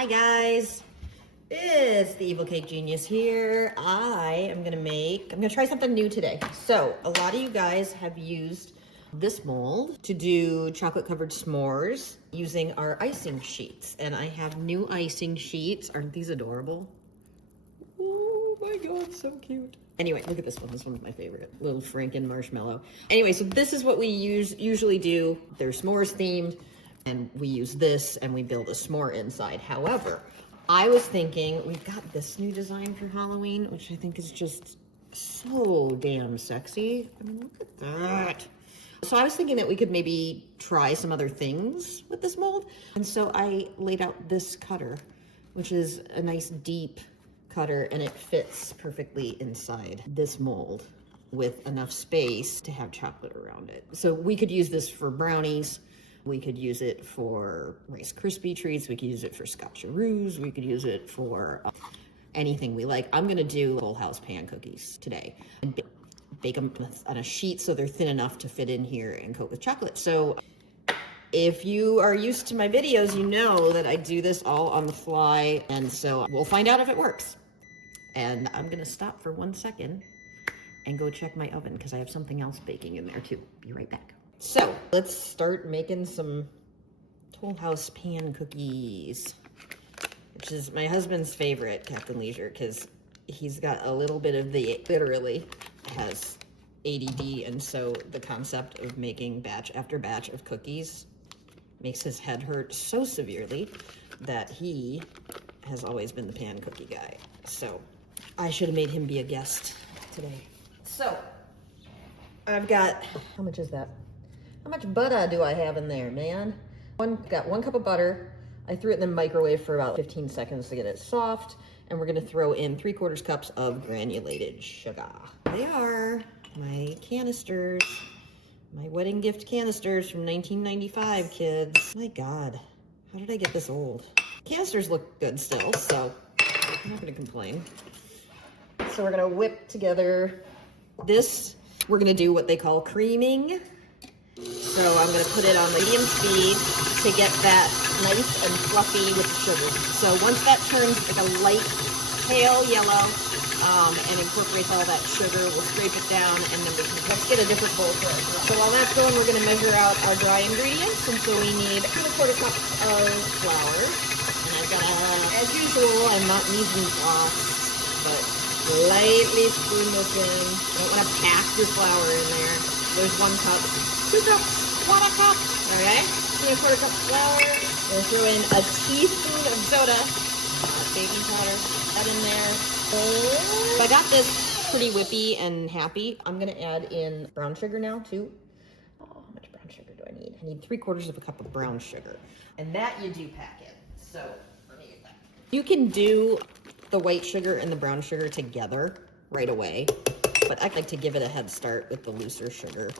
Hi guys, it's the Evil Cake Genius here. I'm gonna try something new today. So a lot of you guys have used this mold to do chocolate covered s'mores using our icing sheets. And I have new icing sheets. Aren't these adorable? Oh my God, so cute. Anyway, look at this one. This one's my favorite. Little Franken marshmallow. Anyway, so this is what we usually do. They're s'mores themed. And we use this and we build a s'more inside. However, I was thinking we've got this new design for Halloween, which I think is just so damn sexy. I mean, look at that. So I was thinking that we could maybe try some other things with this mold. And so I laid out this cutter, which is a nice deep cutter, and it fits perfectly inside this mold with enough space to have chocolate around it. So we could use this for brownies. We could use it for Rice Krispie treats. We could use it for scotcheroos. We could use it for anything we like. I'm gonna do Full House pan cookies today and bake them on a sheet so they're thin enough to fit in here and coat with chocolate. So if you are used to my videos, you know that I do this all on the fly, and so we'll find out if it works. And I'm gonna stop for 1 second and go check my oven because I have something else baking in there too. Be right back. So let's start making some Toll House pan cookies, which is my husband's favorite, Captain Leisure, because he's got a little bit of literally has ADD, and so the concept of making batch after batch of cookies makes his head hurt so severely that he has always been the pan cookie guy. So I should have made him be a guest today. So I've got, how much is that? How much butter do I have in there, man? Got 1 cup of butter. I threw it in the microwave for about 15 seconds to get it soft. And we're gonna throw in 3/4 cups of granulated sugar. They are my canisters, my wedding gift canisters from 1995, kids. My God, how did I get this old? Canisters look good still, so I'm not gonna complain. So we're gonna whip together this. We're gonna do what they call creaming. So I'm going to put it on medium speed to get that nice and fluffy with the sugar. So once that turns like a light pale yellow and incorporates all that sugar, we'll scrape it down, and then let's get a different bowl for it. So while that's going, we're going to measure out our dry ingredients. And so we need 2¼ cups of flour. And I've got, as usual, I'm not using flour, but lightly spoon this in. You don't want to pack your flour in there. There's 1 cup, 2 cups, 1 cup. All right, 3¼ cup flour. We'll throw in a teaspoon of soda, baking powder, that in there. So I got this pretty whippy and happy. I'm gonna add in brown sugar now too. Oh, how much brown sugar do I need? I need 3/4 cup of brown sugar, and that you do pack in. So let me get that. You can do the white sugar and the brown sugar together right away, but I like to give it a head start with the looser sugar.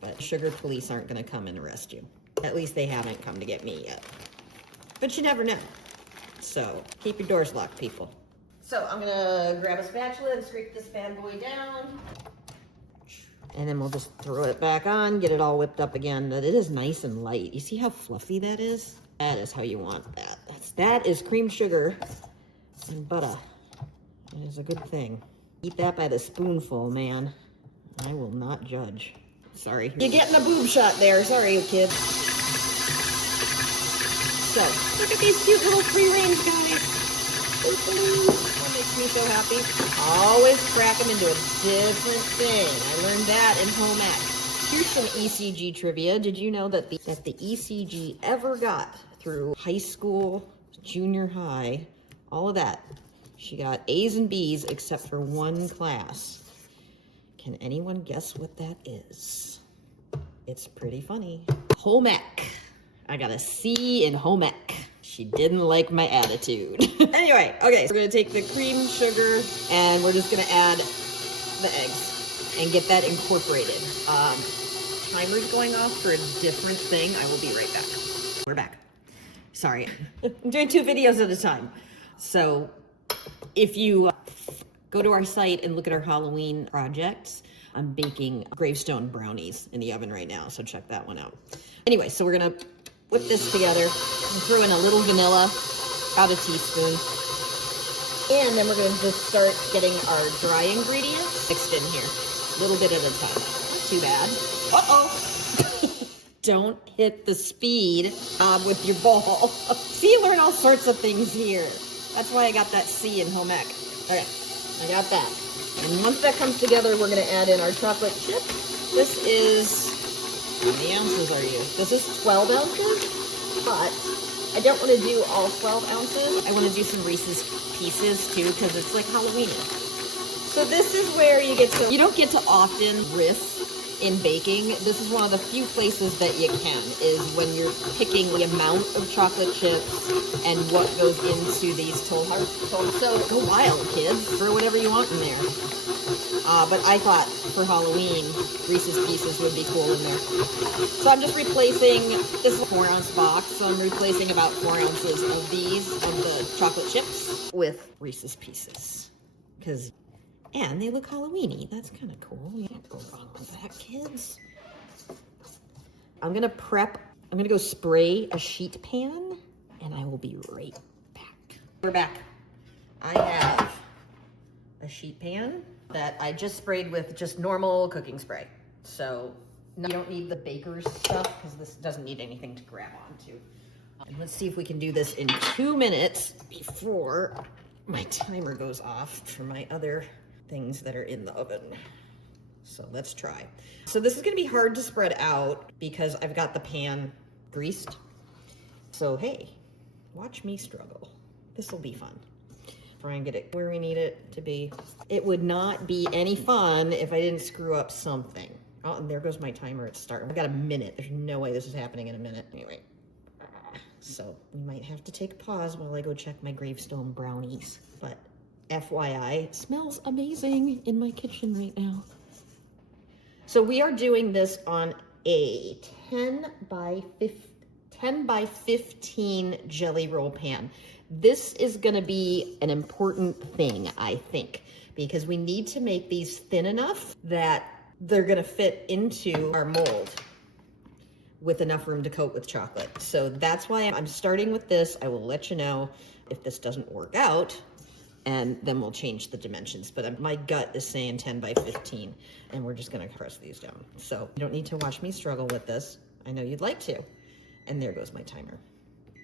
But sugar police aren't going to come and arrest you. At least they haven't come to get me yet. But you never know. So keep your doors locked, people. So I'm going to grab a spatula and scrape this bad boy down. And then we'll just throw it back on, get it all whipped up again. But it is nice and light. You see how fluffy that is? That is how you want that. That is cream sugar and butter. It is a good thing. Eat that by the spoonful, man. I will not judge. Sorry. You're getting a boob shot there. Sorry, kids. So, look at these cute little free-range guys. That makes me so happy. Always crack them into a different thing. I learned that in home ec. Here's some ECG trivia. Did you know that the ECG ever got through high school, junior high, all of that? She got A's and B's except for 1 class. Can anyone guess what that is? It's pretty funny. Home ec. I got a C in home ec. She didn't like my attitude. Anyway, okay, so we're gonna take the cream sugar and we're just gonna add the eggs and get that incorporated. Timer's going off for a different thing. I will be right back. We're back. Sorry, I'm doing 2 videos at a time. So if you go to our site and look at our Halloween projects, I'm baking gravestone brownies in the oven right now, so check that one out. Anyway, so we're gonna whip this together and throw in a little vanilla about a teaspoon. And then we're gonna just start getting our dry ingredients mixed in here. A little bit at a time. Not too bad. Uh-oh. Don't hit the speed with your ball. See, you learn all sorts of things here. That's why I got that C in home ec. Okay, I got that. And once that comes together, we're gonna add in our chocolate chip. This is, how many ounces are you? This is 12 ounces, but I don't wanna do all 12 ounces. I wanna do some Reese's Pieces too, because it's like Halloween. So this is where you don't get to often risk in baking. This is one of the few places that you can, is when you're picking the amount of chocolate chips and what goes into these Toll Hearts. So go wild, kids. Throw whatever you want in there. But I thought for Halloween, Reese's Pieces would be cool in there. So I'm just replacing, this is a 4-ounce box, so I'm replacing about 4 ounces of these, of the chocolate chips, with Reese's Pieces. And they look Halloween-y. That's kind of cool. You can't go wrong with that, kids. I'm gonna go spray a sheet pan, and I will be right back. We're back. I have a sheet pan that I just sprayed with just normal cooking spray. So you don't need the baker's stuff, because this doesn't need anything to grab onto. And let's see if we can do this in 2 minutes before my timer goes off for my other things that are in the oven. So let's try. So this is gonna be hard to spread out because I've got the pan greased. So hey, watch me struggle. This will be fun. Try and get it where we need it to be. It would not be any fun if I didn't screw up something. Oh, and there goes my timer. It's starting. I've got a minute. There's no way this is happening in a minute. Anyway, so we might have to take a pause while I go check my gravestone brownies. But FYI, it smells amazing in my kitchen right now. So we are doing this on a 10 by 15 jelly roll pan. This is gonna be an important thing, I think, because we need to make these thin enough that they're gonna fit into our mold with enough room to coat with chocolate. So that's why I'm starting with this. I will let you know if this doesn't work out, and then we'll change the dimensions. But my gut is saying 10 by 15, and we're just gonna press these down. So you don't need to watch me struggle with this. I know you'd like to. And there goes my timer.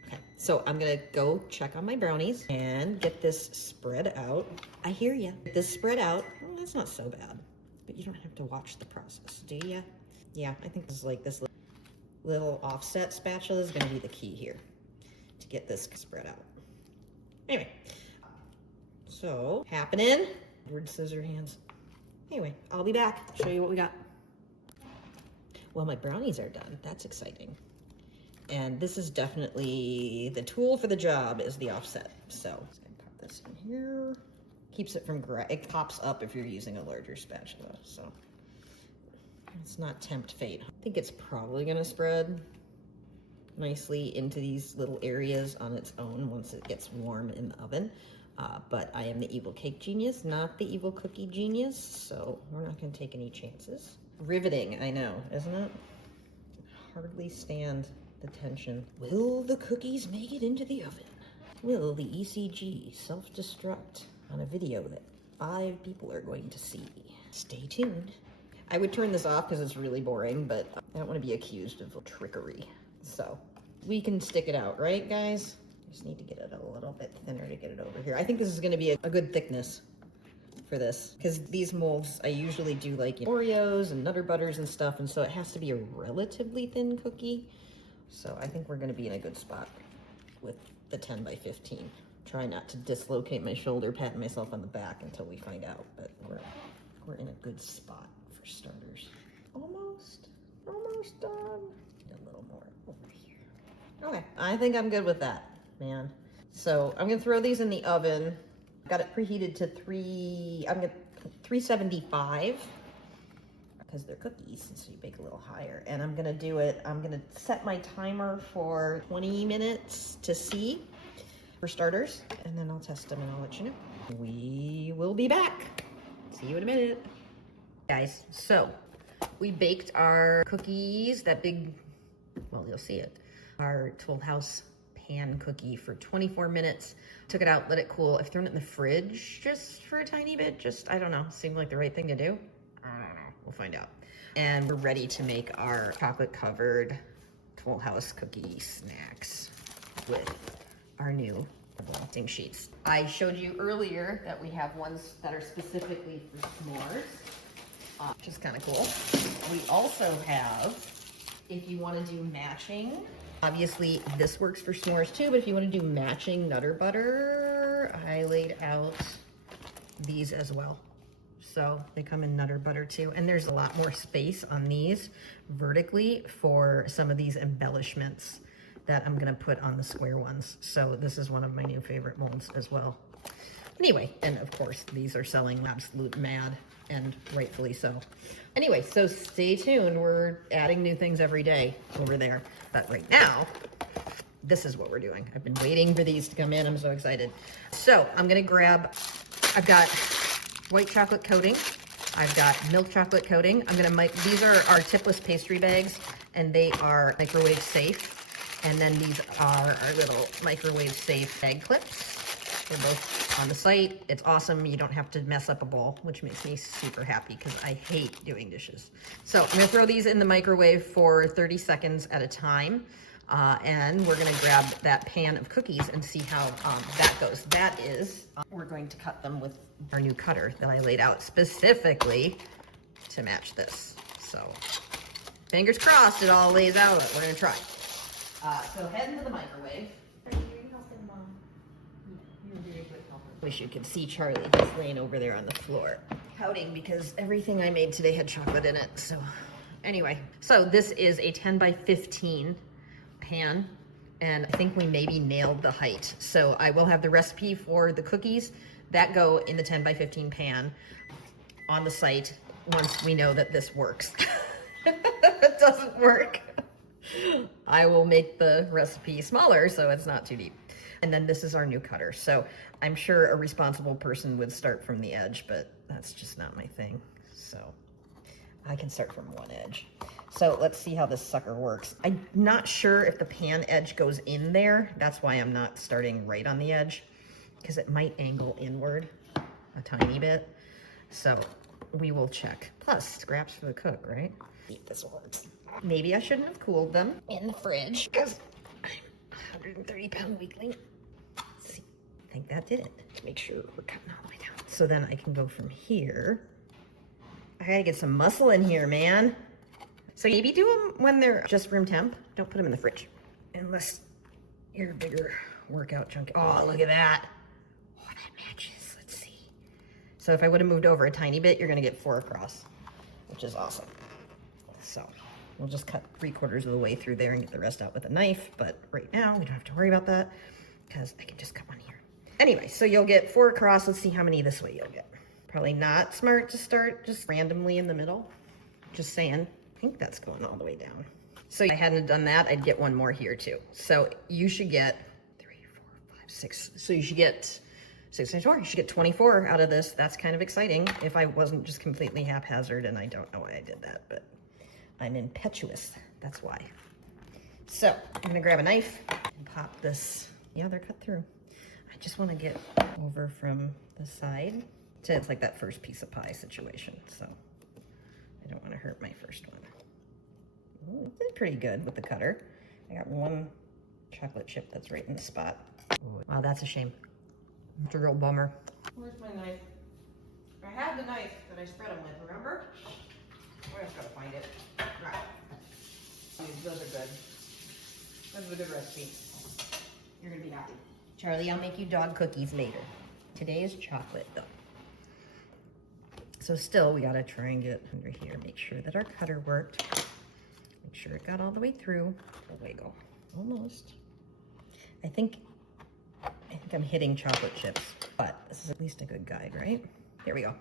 Okay, so I'm gonna go check on my brownies and get this spread out. I hear ya. Get this spread out. Well, that's not so bad, but you don't have to watch the process, do ya? Yeah, I think this is like this little offset spatula is gonna be the key here to get this spread out. Anyway. So, happening. Word scissor hands. Anyway, I'll be back. Show you what we got. Well, my brownies are done. That's exciting. And this is definitely the tool for the job, is the offset. So, I'm just gonna pop this in here. Keeps it from, it pops up if you're using a larger spatula. So, let's not tempt fate. I think it's probably gonna spread nicely into these little areas on its own once it gets warm in the oven. But I am the evil cake genius, not the evil cookie genius, so we're not gonna take any chances. Riveting, I know, isn't it? Hardly stand the tension. Will the cookies make it into the oven? Will the ECG self-destruct on a video that 5 people are going to see? Stay tuned. I would turn this off because it's really boring, but I don't want to be accused of trickery. So we can stick it out, right, guys? Just need to get it a little bit thinner to get it over here. I think this is going to be a good thickness for this, because these molds I usually do like Oreos and Nutter Butters and stuff, and so it has to be a relatively thin cookie. So I think we're going to be in a good spot with the 10 by 15. Try not to dislocate my shoulder, patting myself on the back until we find out, but we're in a good spot for starters. Almost done. A little more over here. Okay, I think I'm good with that. Man. So I'm gonna throw these in the oven. Got it preheated to 375 because they're cookies, so you bake a little higher. And I'm gonna set my timer for 20 minutes to see for starters, and then I'll test them and I'll let you know. We will be back. See you in a minute. Guys, so we baked our cookies, that big, well, you'll see it, our Toll House pan cookie for 24 minutes. Took it out, let it cool. I've thrown it in the fridge just for a tiny bit. Just, I don't know, seemed like the right thing to do. I don't know, we'll find out. And we're ready to make our chocolate covered Full House cookie snacks with our new blending sheets. I showed you earlier that we have ones that are specifically for s'mores, which is kind of cool. We also have, if you want to do matching, obviously this works for s'mores too, but if you want to do matching Nutter Butter, I laid out these as well. So they come in Nutter Butter too. And there's a lot more space on these vertically for some of these embellishments that I'm gonna put on the square ones. So this is one of my new favorite molds as well. Anyway, and of course, these are selling absolute mad, and rightfully so. Anyway, so stay tuned. We're adding new things every day over there. But right now, this is what we're doing. I've been waiting for these to come in. I'm so excited. So I'm gonna grab, I've got white chocolate coating. I've got milk chocolate coating. These are our tipless pastry bags, and they are microwave safe. And then these are our little microwave safe bag clips. They're both on the site. It's awesome. You don't have to mess up a bowl, which makes me super happy because I hate doing dishes. So I'm gonna throw these in the microwave for 30 seconds at a time. And we're gonna grab that pan of cookies and see how that goes. That is, we're going to cut them with our new cutter that I laid out specifically to match this. So fingers crossed it all lays out. We're gonna try. So head into the microwave. Are you helping, Mom? You're a very good helper. Wish you could see Charlie. He's laying over there on the floor, pouting because everything I made today had chocolate in it. So anyway, so this is a 10 by 15 pan, and I think we maybe nailed the height. So I will have the recipe for the cookies that go in the 10 by 15 pan on the site once we know that this works. If it doesn't work, I will make the recipe smaller so it's not too deep. And then this is our new cutter. So I'm sure a responsible person would start from the edge, but that's just not my thing. So I can start from one edge. So let's see how this sucker works. I'm not sure if the pan edge goes in there. That's why I'm not starting right on the edge, because it might angle inward a tiny bit. So we will check. Plus, scraps for the cook, right? See if this works. Maybe I shouldn't have cooled them in the fridge because I'm a 130-pound weakling. Let's see. I think that did it. Make sure we're cutting all the way down. So then I can go from here. I gotta get some muscle in here, man. So maybe do them when they're just room temp. Don't put them in the fridge. Unless you're a bigger workout chunk. Oh, look at that. Oh, that matches. Let's see. So if I would have moved over a tiny bit, you're gonna get 4 across, which is awesome. So we'll just cut 3/4 of the way through there and get the rest out with a knife. But right now we don't have to worry about that because I can just cut one here. Anyway, so you'll get 4 across. Let's see how many this way you'll get. Probably not smart to start just randomly in the middle. Just saying. I think that's going all the way down. So if I hadn't done that, I'd get one more here too. So you should get 3, 4, 5, 6. So you should get 6 times 4. You should get 24 out of this. That's kind of exciting if I wasn't just completely haphazard, and I don't know why I did that, but I'm impetuous. That's why. So I'm gonna grab a knife and pop this. Yeah, they're cut through. I just want to get over from the side. So it's like that first piece of pie situation. So I don't want to hurt my first one. Ooh, it did pretty good with the cutter. I got one chocolate chip that's right in the spot. Ooh, wow, that's a shame. It's a real bummer. Where's my knife? I had the knife that I spread them with, remember? I just gotta find it. Right. Those are good. This is a good recipe. You're gonna be happy. Charlie, I'll make you dog cookies later. Today is chocolate though. So still, we gotta try and get under here, make sure that our cutter worked. Make sure it got all the way through. A wiggle. Almost. I think I'm hitting chocolate chips, but this is at least a good guide, right? There we go.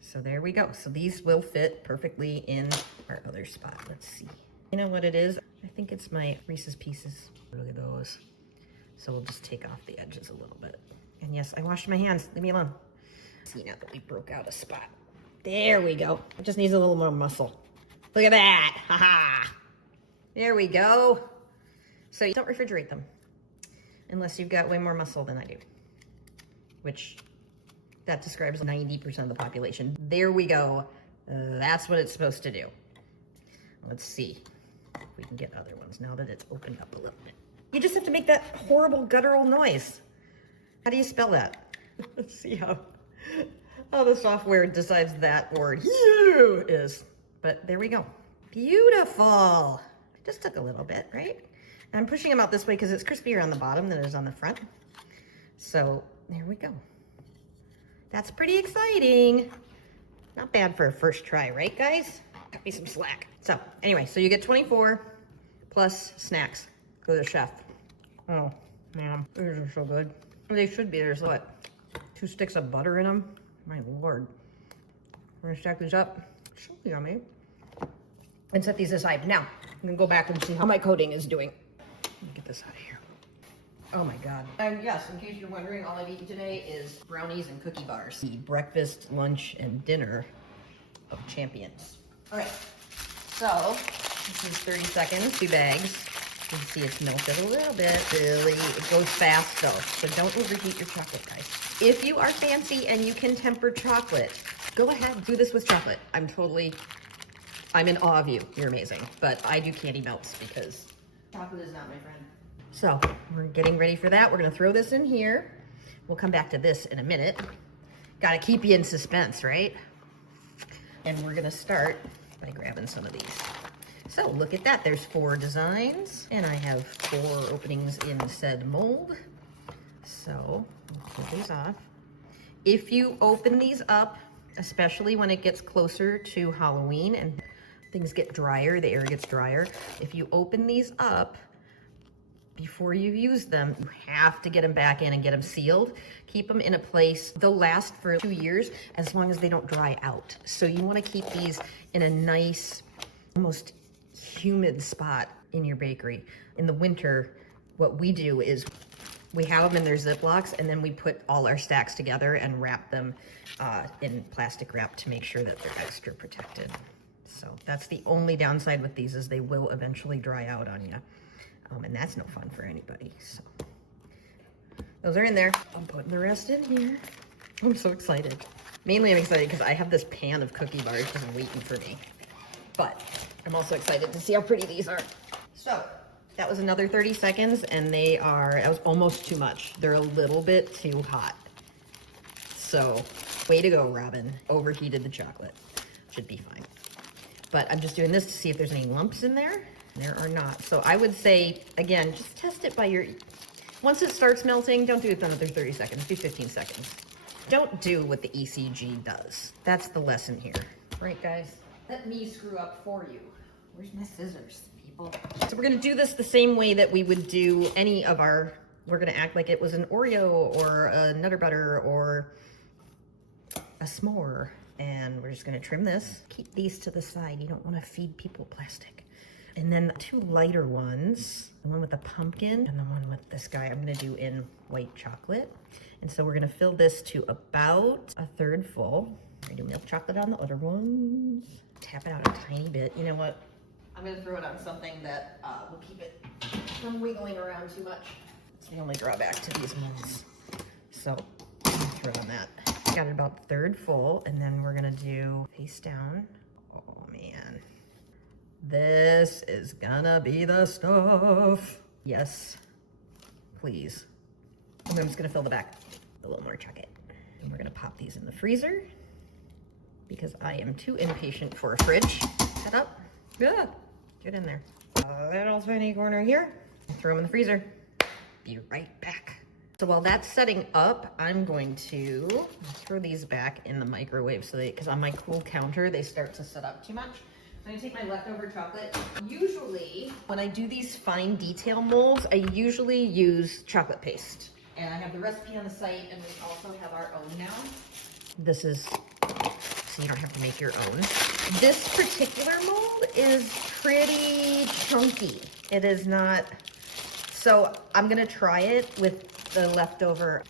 So there we go. So these will fit perfectly in our other spot. Let's see. You know what it is? I think it's my Reese's Pieces. Look at those. So we'll just take off the edges a little bit. And yes, I washed my hands. Leave me alone. See, now that we broke out a spot. There we go. It just needs a little more muscle. Look at that. Ha ha. There we go. So you don't refrigerate them. unless you've got way more muscle than I do, which that describes 90% of the population. There we go. That's what it's supposed to do. Let's see if we can get other ones now that it's opened up a little bit. You just have to make that horrible guttural noise. How do you spell that? Let's see how the software decides that word you is. But there we go. Beautiful. Just took a little bit, right? I'm pushing them out this way because it's crispier on the bottom than it is on the front. So there we go. That's pretty exciting. Not bad for a first try, right guys? Cut me some slack. So anyway, so you get 24 plus snacks. Go to the chef. Oh man, these are so good. They should be. There's what? 2 sticks of butter in them? My Lord. We're gonna stack these up. So yummy. And set these aside. Now, I'm gonna go back and see how my coating is doing. Let me get this out of here. Oh my God. And yes, in case you're wondering, all I've eaten today is brownies and cookie bars. The breakfast, lunch, and dinner of champions. All right, so this is 30 seconds, 2 bags. You can see it's melted a little bit. Really, it goes fast though, so don't overheat your chocolate, guys. If you are fancy and you can temper chocolate, go ahead, do this with chocolate. I'm in awe of you. You're amazing. But I do candy melts because chocolate is not my friend. So we're getting ready for that. We're gonna throw this in here. We'll come back to this in a minute. Gotta keep you in suspense, right? And we're gonna start by grabbing some of these. So look at that, there's 4 designs and I have 4 openings in said mold. So we'll pull these off. If you open these up, especially when it gets closer to Halloween and things get drier, the air gets drier, if you open these up before you use them, you have to get them back in and get them sealed. Keep them in a place, they'll last for 2 years as long as they don't dry out. So you wanna keep these in a nice, almost humid spot in your bakery. In the winter, what we do is we have them in their Ziplocs and then we put all our stacks together and wrap them in plastic wrap to make sure that they're extra protected. So that's the only downside with these is they will eventually dry out on you. And that's no fun for anybody, so. Those are in there. I'm putting the rest in here. I'm so excited. Mainly I'm excited because I have this pan of cookie bars just waiting for me. But I'm also excited to see how pretty these are. So that was another 30 seconds and that was almost too much. They're a little bit too hot. So way to go, Robin. Overheated the chocolate. Should be fine. But I'm just doing this to see if there's any lumps in there. There are not. So I would say, again, just test it by once it starts melting, don't do it another 30 seconds, do 15 seconds. Don't do what the ECG does. That's the lesson here. Right, guys? Let me screw up for you. Where's my scissors, people? So we're gonna do this the same way that we would do any of we're gonna act like it was an Oreo or a Nutter Butter or a s'more. And we're just gonna trim this. Keep these to the side. You don't wanna feed people plastic. And then the 2 lighter ones, the one with the pumpkin and the one with this guy, I'm gonna do in white chocolate. And so we're gonna fill this to about 1/3 full. I do milk chocolate on the other ones. Tap it out a tiny bit. You know what? I'm gonna throw it on something that will keep it from wiggling around too much. It's the only drawback to these molds. So I'm gonna throw it on that. Got it about 1/3 full, and then we're gonna do face down. Oh man. This is gonna be the stuff. Yes, please. And I'm just gonna fill the back with a little more chocolate. And we're gonna pop these in the freezer because I am too impatient for a fridge setup. Yeah, get in there. A little tiny corner here. Throw them in the freezer. Be right back. So while that's setting up, I'm going to throw these back in the microwave because on my cool counter, they start to set up too much. I'm gonna take my leftover chocolate. Usually, when I do these fine detail molds, I usually use chocolate paste. And I have the recipe on the site, and we also have our own now. This is, so you don't have to make your own. This particular mold is pretty chunky. It is not, so I'm gonna try it with the leftover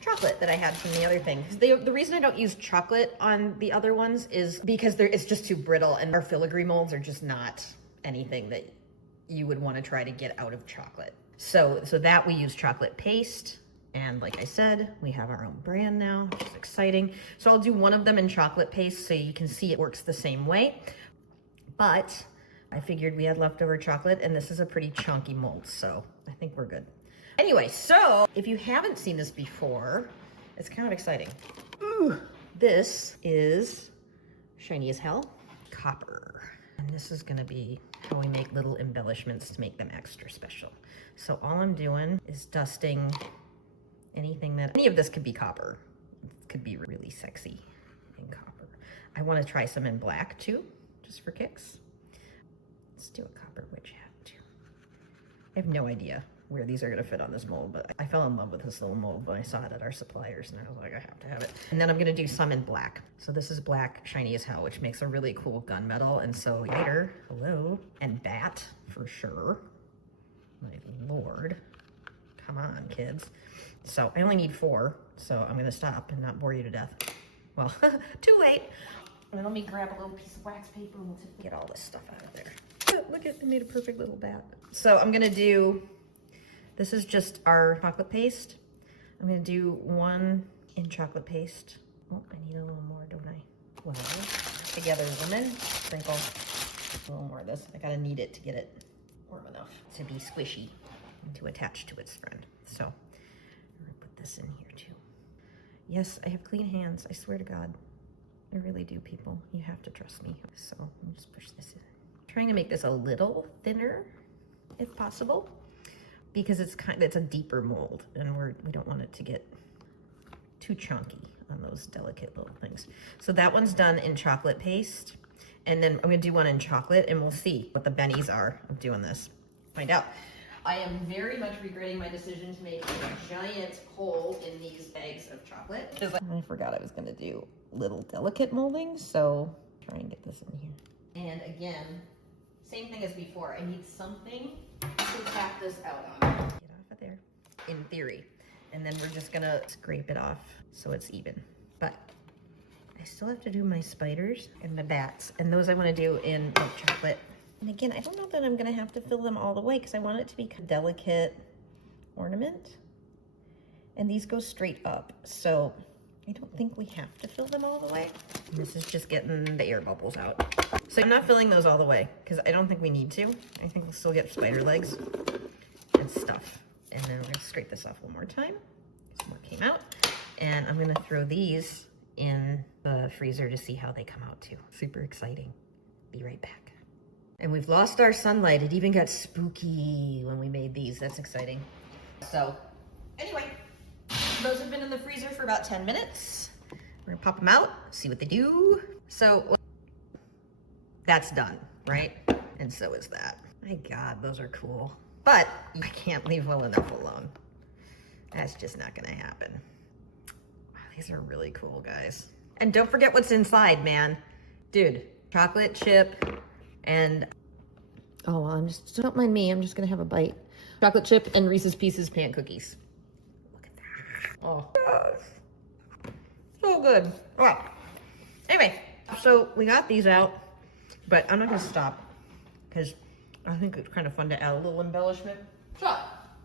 chocolate that I had from the other thing. The reason I don't use chocolate on the other ones is because it's just too brittle, and our filigree molds are just not anything that you would want to try to get out of chocolate. So that we use chocolate paste. And like I said, we have our own brand now, which is exciting. So I'll do one of them in chocolate paste so you can see it works the same way. But I figured we had leftover chocolate and this is a pretty chunky mold, so I think we're good. Anyway, so if you haven't seen this before, it's kind of exciting. Ooh, this is shiny as hell, copper. And this is gonna be how we make little embellishments to make them extra special. So all I'm doing is dusting any of this could be copper. It could be really sexy in copper. I want to try some in black too, just for kicks. Let's do a copper witch hat too. I have no idea where these are going to fit on this mold, but I fell in love with this little mold when I saw it at our suppliers and I was like, I have to have it. And then I'm going to do some in black. So this is black shiny as hell, which makes a really cool gunmetal. And so lighter, hello, and bat for sure. My Lord, come on kids. So I only need 4, so I'm gonna stop and not bore you to death. Well, too late. And let me grab a little piece of wax paper and we'll get all this stuff out of there. Look at, I made a perfect little bat. So I'm gonna do, this is just our chocolate paste. I'm gonna do 1 in chocolate paste. Oh, I need a little more, don't I? Well, together woman, sprinkle a little more of this. I gotta knead it to get it warm enough to be squishy and to attach to its friend. So I'm gonna put this in here too. Yes, I have clean hands, I swear to God. I really do, people. You have to trust me. So let me just push this in. I'm trying to make this a little thinner, if possible, because it's a deeper mold and we don't want it to get too chunky on those delicate little things. So that one's done in chocolate paste. And then I'm gonna do one in chocolate and we'll see what the bennies are of doing this. Find out. I am very much regretting my decision to make a giant hole in these bags of chocolate. I forgot I was gonna do little delicate molding, so try and get this in here. And again, same thing as before. I need something to tap this out on. Get off of there, in theory. And then we're just gonna scrape it off so it's even. But I still have to do my spiders and the bats, and those I wanna do in milk chocolate. And again, I don't know that I'm gonna have to fill them all the way because I want it to be a delicate ornament. And these go straight up, so I don't think we have to fill them all the way. And this is just getting the air bubbles out. So I'm not filling those all the way because I don't think we need to. I think we'll still get spider legs and stuff. And then we're gonna scrape this off one more time. Some more came out. And I'm gonna throw these in the freezer to see how they come out too. Super exciting. Be right back. And we've lost our sunlight. It even got spooky when we made these. That's exciting. So anyway, those have been in the freezer for about 10 minutes. We're gonna pop them out, see what they do. So that's done, right? And so is that. My God, those are cool. But I can't leave well enough alone. That's just not gonna happen. Wow, these are really cool, guys. And don't forget what's inside, man. Dude, chocolate chip and, oh, well, don't mind me, I'm just gonna have a bite. Chocolate chip and Reese's Pieces pan cookies. Look at that. Oh, gosh. So good. Well, anyway, so we got these out, but I'm not gonna stop because I think it's kind of fun to add a little embellishment. So,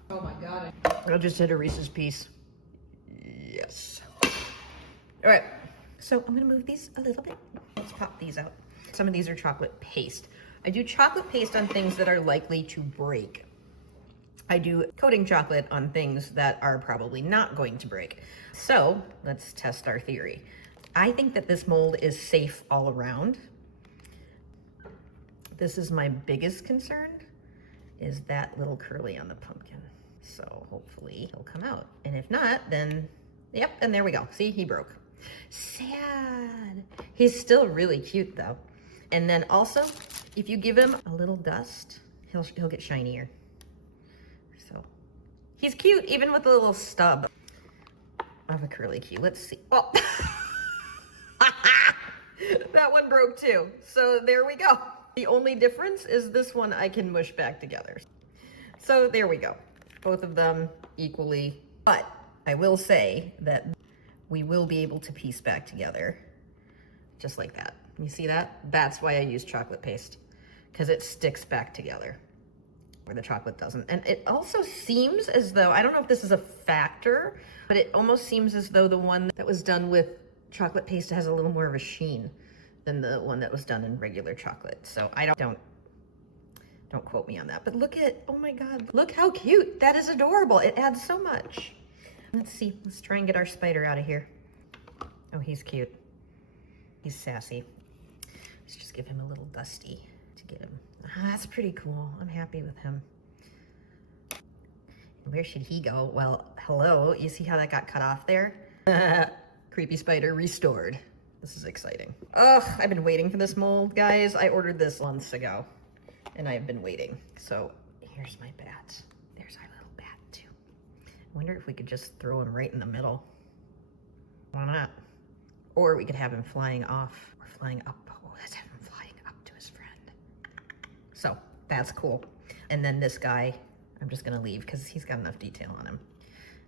oh my God. I just hit a Reese's Piece. Yes. All right, so I'm gonna move these a little bit. Let's pop these out. Some of these are chocolate paste. I do chocolate paste on things that are likely to break. I do coating chocolate on things that are probably not going to break. So let's test our theory. I think that this mold is safe all around. This is my biggest concern, is that little curly on the pumpkin. So hopefully he'll come out. And if not, then, yep, and there we go. See, he broke. Sad. He's still really cute though. And then also, if you give him a little dust, he'll get shinier. So he's cute even with a little stub of a curly Q. Let's see. Oh, that one broke too. So there we go. The only difference is this one I can mush back together. So there we go. Both of them equally. But I will say that we will be able to piece back together just like that. You see that? That's why I use chocolate paste, because it sticks back together. where the chocolate doesn't. And it also seems as though, I don't know if this is a factor, but it almost seems as though the one that was done with chocolate paste has a little more of a sheen than the one that was done in regular chocolate. So I don't quote me on that, but look at, oh my God, look how cute. That is adorable. It adds so much. Let's see, let's try and get our spider out of here. Oh, he's cute. He's sassy. Let's just give him a little dusty to get him. That's pretty cool. I'm happy with him. Where should he go? Well, hello, you see how that got cut off there? Creepy spider restored. This is exciting. Oh, I've been waiting for this mold, guys. I ordered this months ago and I've been waiting. So here's my bat. There's our little bat too. I wonder if we could just throw him right in the middle. Why not? Or we could have him flying off or flying up. Oh, let's have him flying up to his friend. So that's cool. And then this guy, I'm just gonna leave because he's got enough detail on him.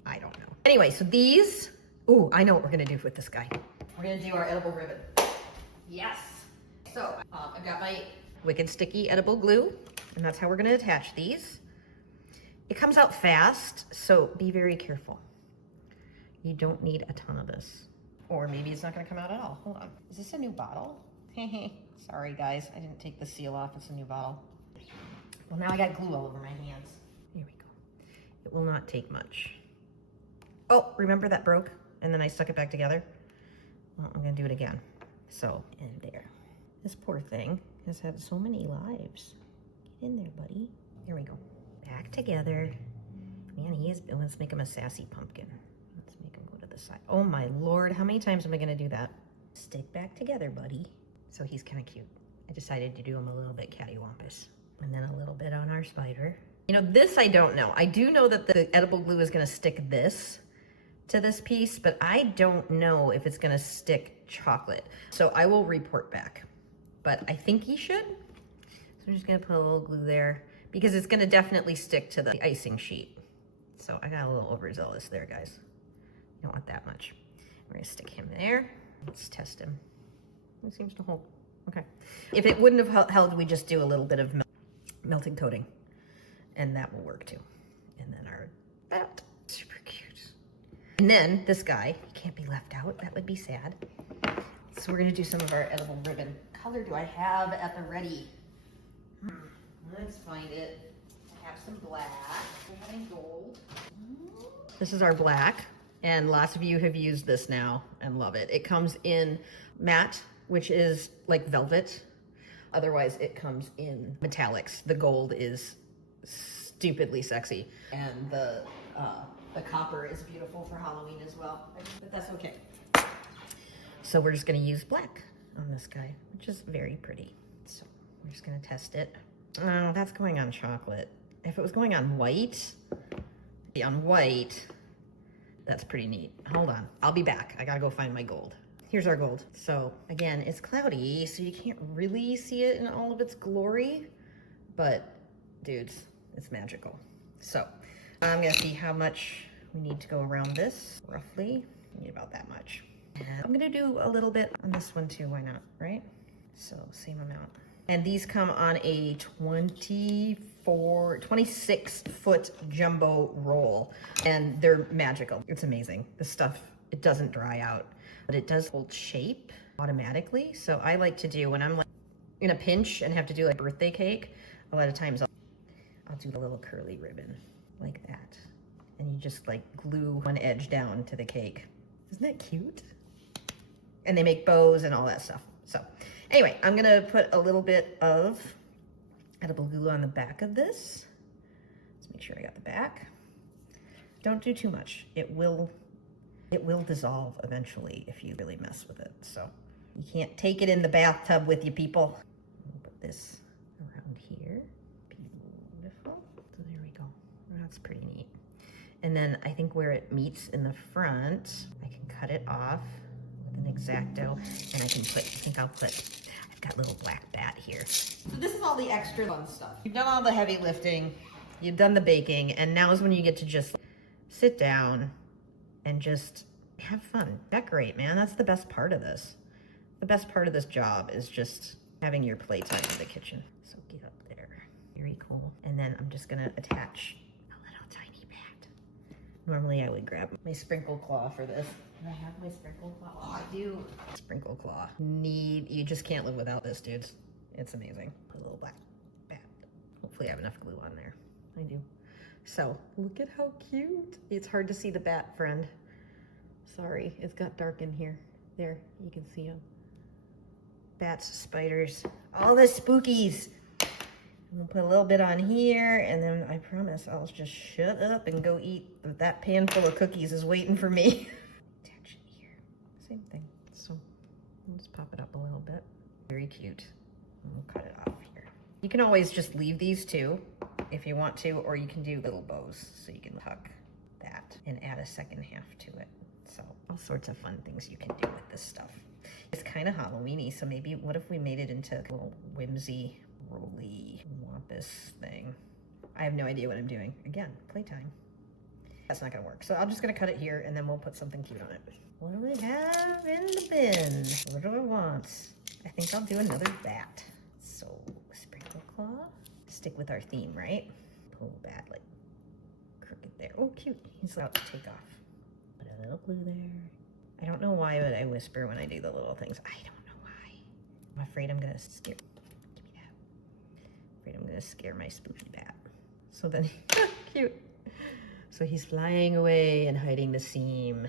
I don't know. Anyway, so these, ooh, I know what we're gonna do with this guy. We're gonna do our edible ribbon. Yes. So I've got my Wicked Sticky edible glue, and that's how we're gonna attach these. It comes out fast, so be very careful. You don't need a ton of this. Or maybe it's not gonna come out at all. Hold on. Is this a new bottle? Sorry guys, I didn't take the seal off. It's a new bottle. Well, now I got glue all over my hands. Here we go. It will not take much. Oh, remember that broke? And then I stuck it back together? Well, I'm gonna do it again. So, and there. This poor thing has had so many lives. Get in there, buddy. There we go. Back together. Man, let's make him a sassy pumpkin. Let's make him go to the side. Oh my Lord, how many times am I gonna do that? Stick back together, buddy. So he's kind of cute. I decided to do him a little bit cattywampus. And then a little bit on our spider. You know, this I don't know. I do know that the edible glue is gonna stick this to this piece, but I don't know if it's gonna stick chocolate. So I will report back, but I think he should. So I'm just gonna put a little glue there because it's gonna definitely stick to the icing sheet. So I got a little overzealous there, guys. You don't want that much. We're gonna stick him there. Let's test him. It seems to hold. Okay. If it wouldn't have held, we just do a little bit of melting coating, and that will work too. And then our bat, super cute. And then this guy, he can't be left out. That would be sad. So we're gonna do some of our edible ribbon. Color do I have at the ready? Let's find it. I have some black. Do I have any gold? This is our black, and lots of you have used this now and love it. It comes in matte, which is like velvet. Otherwise, it comes in metallics. The gold is stupidly sexy, and the copper is beautiful for Halloween as well, but that's okay. So we're just gonna use black on this guy, which is very pretty. So we're just gonna test it. Oh, that's going on chocolate. If it was going on white, that's pretty neat. Hold on, I'll be back. I gotta go find my gold. Here's our gold. So again, it's cloudy, so you can't really see it in all of its glory, but dudes, it's magical. So I'm gonna see how much we need to go around this, roughly. We need about that much. And I'm gonna do a little bit on this one too, why not, right? So same amount. And these come on a 26 foot jumbo roll, and they're magical. It's amazing. This stuff, it doesn't dry out, but it does hold shape automatically. So I like to do, when I'm like in a pinch and have to do like birthday cake, a lot of times I'll do the little curly ribbon like that. And you just like glue one edge down to the cake. Isn't that cute? And they make bows and all that stuff. So anyway, I'm gonna put a little bit of edible glue on the back of this. Let's make sure I got the back. Don't do too much. It will dissolve eventually if you really mess with it. So you can't take it in the bathtub with you, people. Put this around here. Beautiful. So there we go. That's pretty neat. And then I think where it meets in the front, I can cut it off with an X-Acto, and I've got a little black bat here. So this is all the extra fun stuff. You've done all the heavy lifting, you've done the baking, and now is when you get to just sit down and just have fun. Decorate, man. That's the best part of this. The best part of this job is just having your playtime in the kitchen. So get up there. Very cool. And then I'm just gonna attach a little tiny bat. Normally I would grab my sprinkle claw for this. Do I have my sprinkle claw? Oh, I do. Sprinkle claw. You just can't live without this, dudes. It's amazing. A little black bat. Hopefully I have enough glue on there. I do. So, look at how cute. It's hard to see the bat, friend. Sorry, it's got dark in here. There, you can see them. Bats, spiders, all the spookies. I'm gonna put a little bit on here, and then I promise I'll just shut up and go eat. That pan full of cookies is waiting for me. Attach it here. Same thing. So, I'll just pop it up a little bit. Very cute. And we'll cut it off here. You can always just leave these two if you want to, or you can do little bows, so you can tuck that and add a second half to it. So all sorts of fun things you can do with this stuff. It's kind of Halloween-y, so maybe what if we made it into a little whimsy, roly, wampus thing? I have no idea what I'm doing. Again, playtime. That's not gonna work. So I'm just gonna cut it here, and then we'll put something cute on it. What do we have in the bin? What do I want? I think I'll do another bat. So sprinkle claw. Stick with our theme, right? Pull bat like crooked there. Oh, cute. He's about to take off. Put a little glue there. I don't know why, but I whisper when I do the little things. I don't know why. I'm afraid I'm gonna scare. Give me that. Afraid I'm gonna scare my spooky bat. So then, cute. So he's flying away and hiding the seam.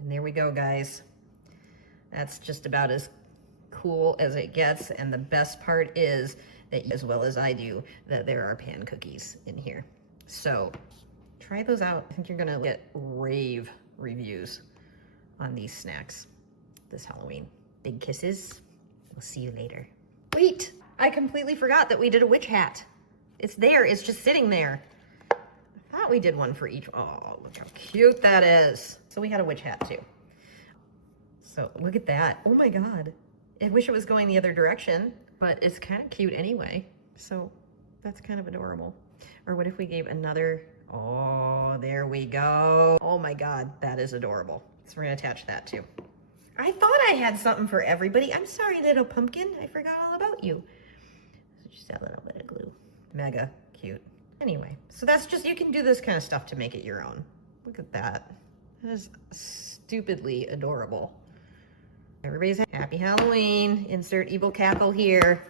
And there we go, guys. That's just about as cool as it gets. And the best part is that, as well as I do, that there are pan cookies in here. So try those out. I think you're gonna get rave reviews on these snacks this Halloween. Big kisses. We'll see you later. Wait, I completely forgot that we did a witch hat. It's there, it's just sitting there. I thought we did one for each. Oh, look how cute that is. So we had a witch hat too. So look at that. Oh my God. I wish it was going the other direction, but it's kind of cute anyway. So that's kind of adorable. Or what if we gave another, oh, there we go. Oh my God, that is adorable. So we're gonna attach that too. I thought I had something for everybody. I'm sorry, little pumpkin. I forgot all about you. So just a little bit of glue. Mega cute. Anyway, so that's just, you can do this kind of stuff to make it your own. Look at that. That is stupidly adorable. Everybody's happy Halloween. Insert evil cackle here.